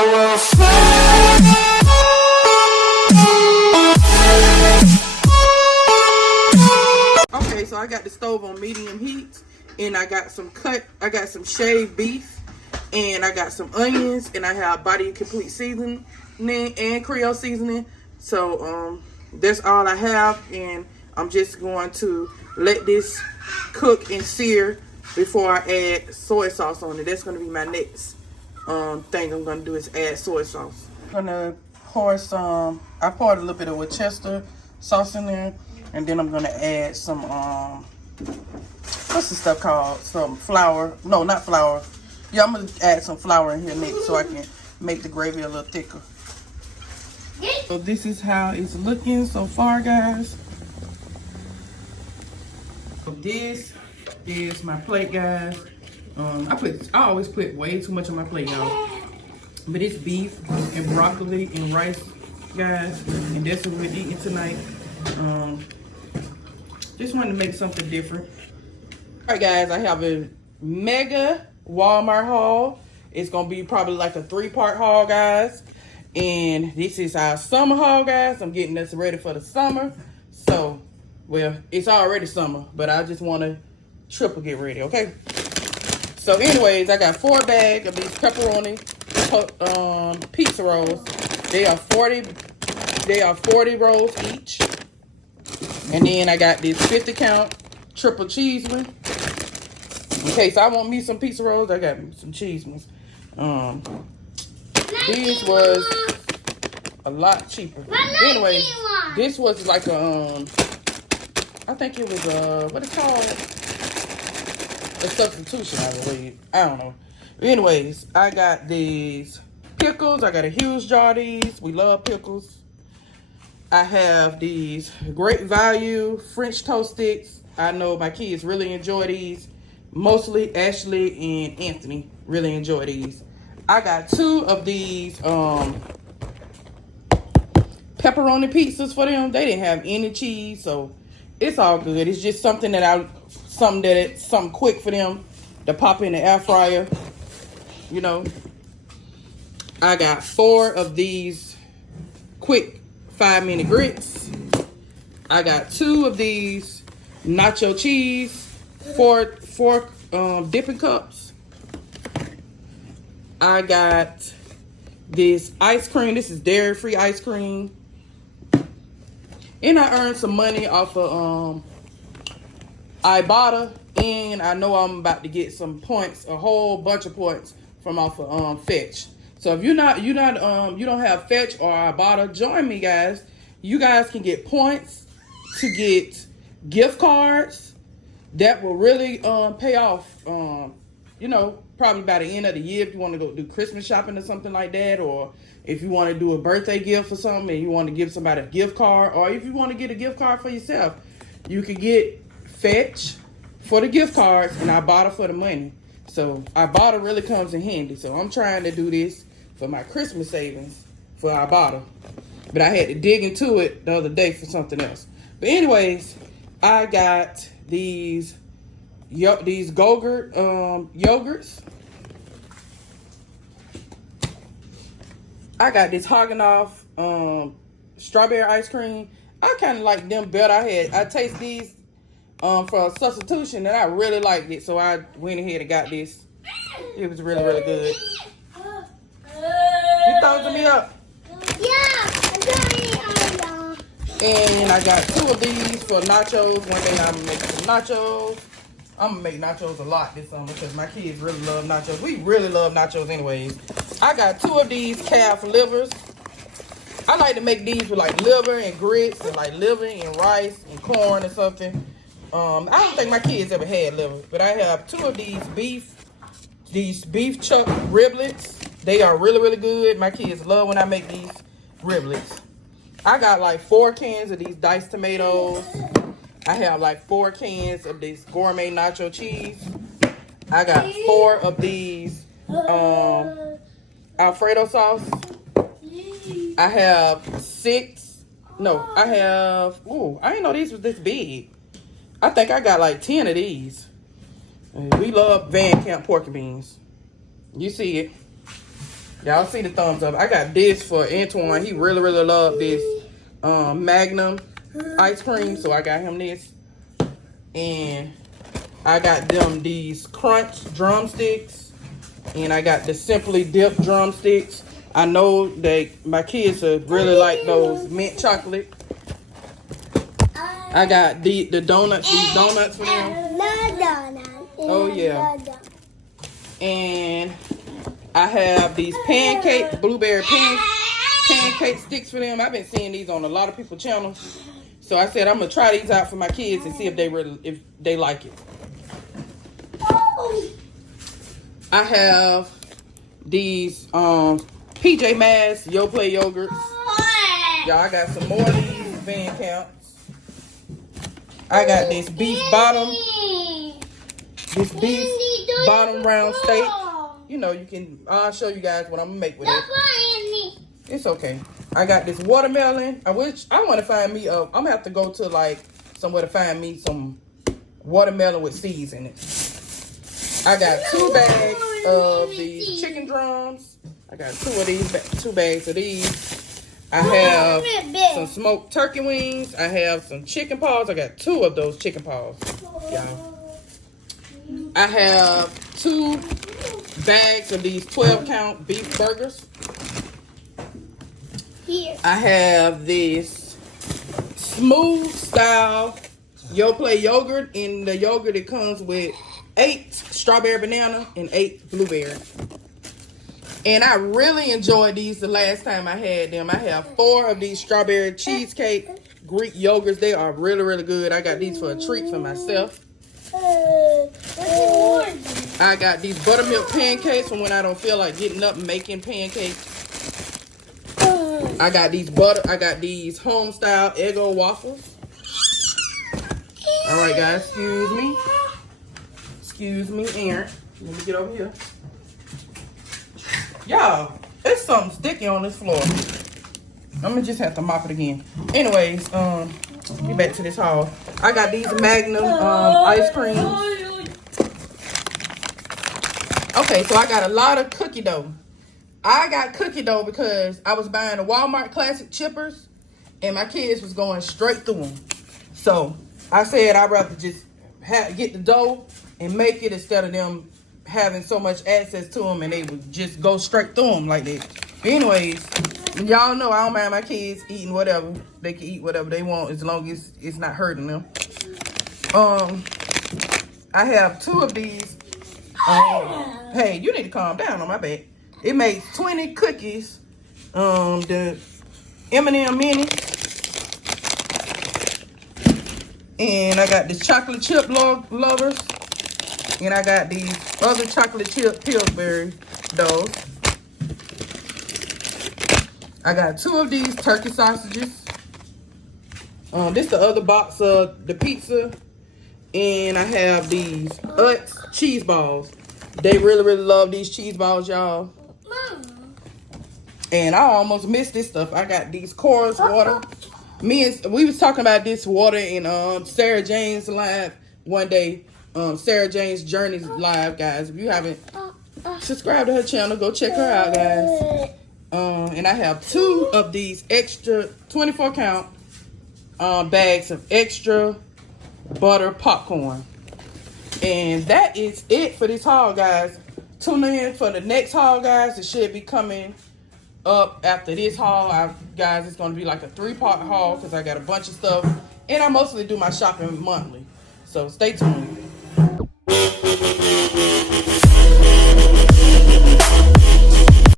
Okay, so I got the stove on medium heat, and I got some shaved beef, and I got some onions, and I have Body Complete seasoning and Creole seasoning. So that's all I have, and I'm just going to let this cook and sear before I add soy sauce on it. That's going to be my next thing I'm going to do, is add soy sauce. I'm going to pour some, I poured a little bit of Worcester sauce in there, and then I'm going to add some, what's the stuff called? Some flour. No, not flour. Yeah, I'm going to add some flour in here next so I can make the gravy a little thicker. So this is how it's looking so far, guys. So this is my plate, guys. I always put way too much on my plate, y'all. But it's beef and broccoli and rice, guys, and that's what we're eating tonight. Just wanted to make something different. All right, guys, I have a mega Walmart haul. It's gonna be probably like a 3-part haul, guys. And this is our summer haul, guys. I'm getting us ready for the summer. So, well, it's already summer, but I just want to triple get ready, okay? So, anyways, I got 4 bags of these pepperoni pizza rolls. They are 40 rolls each. And then I got this 50 count triple cheese one. In case I want me some pizza rolls, I got some cheese ones. These was a lot cheaper. Anyway, this was like a, I think it was what it's called? A substitution, I believe. I don't know. Anyways, I got these pickles. I got a huge jar of these. We love pickles. I have these Great Value French toast sticks. I know my kids really enjoy these. Mostly Ashley and Anthony really enjoy these. I got 2 of these pepperoni pizzas for them. They didn't have any cheese, so it's all good. It's just something something quick for them to pop in the air fryer. You know. I got 4 of these quick 5-minute grits. I got 2 of these nacho cheese, 4 dipping cups. I got this ice cream. This is dairy-free ice cream. And I earned some money off of Ibotta. And I know I'm about to get some points, a whole bunch of points from off of Fetch. So if you don't have Fetch or Ibotta, join me, guys. You guys can get points to get gift cards that will really pay off. You know, probably by the end of the year, if you want to go do Christmas shopping or something like that, or if you want to do a birthday gift or something and you want to give somebody a gift card, or if you want to get a gift card for yourself, you can get Fetch for the gift cards and Ibotta for the money. So Ibotta really comes in handy. So I'm trying to do this for my Christmas savings for Ibotta. But I had to dig into it the other day for something else. But anyways, I got these Go-Gurt yogurts. I got this Haagen-Dazs strawberry ice cream. I kind of like them better. I taste these for a substitution, and I really liked it, so I went ahead and got this. It was really, really good. You thumbsing me up? And I got 2 of these for nachos. One day I'm gonna make some nachos. I'm gonna make nachos a lot this summer because my kids really love nachos. We really love nachos anyways. I got 2 of these calf livers. I like to make these with like liver and grits and like liver and rice and corn or something. I don't think my kids ever had liver, but I have 2 of these beef chuck riblets. They are really, really good. My kids love when I make these riblets. I got like 4 cans of these diced tomatoes. I have like 4 cans of this gourmet nacho cheese. I got 4 of these Alfredo sauce. I have 6. No, I have. Ooh, I didn't know these was this big. I think I got like 10 of these. We love Van Camp pork and beans. You see it. Y'all see the thumbs up. I got this for Antwan. He really, really loved this Magnum Ice Cream. So I got him this. And I got them these Crunch drumsticks. And I got the Simply Dipped drumsticks. I know that my kids really like those mint chocolate. I got the donuts, these donuts for them. Oh yeah. And I have these blueberry pancake sticks for them. I've been seeing these on a lot of people's channels. So I said I'm gonna try these out for my kids and see if they like it. I have these PJ Masks Yoplait yogurts. Y'all, I got some more of these Van Camps. I got this beef bottom round steak. You know, I'll show you guys what I'm gonna make with it. It's okay. I got this watermelon. I want to find me I'm gonna have to go to like somewhere to find me some watermelon with seeds in it. I got 2 bags of these chicken drums. I got 2 bags of these. I have some smoked turkey wings. I have some chicken paws. I got 2 of those chicken paws, y'all. I have 2 bags of these 12-count beef burgers. I have this smooth style Yoplait yogurt. In the yogurt, it comes with 8 strawberry banana and 8 blueberry. And I really enjoyed these the last time I had them. I have 4 of these strawberry cheesecake Greek yogurts. They are really, really good. I got these for a treat for myself. I got these buttermilk pancakes from when I don't feel like getting up and making pancakes. I got these home style Eggo waffles. All right, guys, excuse me, Aaron. Let me get over here. Y'all, there's something sticky on this floor. I'm gonna just have to mop it again. Anyways, get back to this haul. I got these Magnum ice creams. Okay, so I got a lot of cookie dough. I got cookie dough because I was buying the Walmart Classic Chippers and my kids was going straight through them. So I said I'd rather just get the dough and make it instead of them having so much access to them and they would just go straight through them like that. Anyways, y'all know I don't mind my kids eating whatever. They can eat whatever they want as long as it's not hurting them. I have 2 of these. Hey, you need to calm down on my back. It makes 20 cookies. The M&M Mini. And I got the chocolate chip lovers. And I got these other chocolate chip Pillsbury doughs. I got 2 of these turkey sausages. This is the other box of the pizza. And I have these Utz cheese balls. They really, really love these cheese balls, y'all. And I almost missed this stuff. I got these Coors water. We was talking about this water in Sarah Jane's live one day. Sarah Jane's Journeys live, guys. If you haven't subscribed to her channel, go check her out, guys. And I have 2 of these extra 24-count bags of extra butter popcorn. And that is it for this haul, guys. Tune in for the next haul, guys. It should be coming up after this haul. Guys, it's going to be like a 3-part haul because I got a bunch of stuff. And I mostly do my shopping monthly. So stay tuned.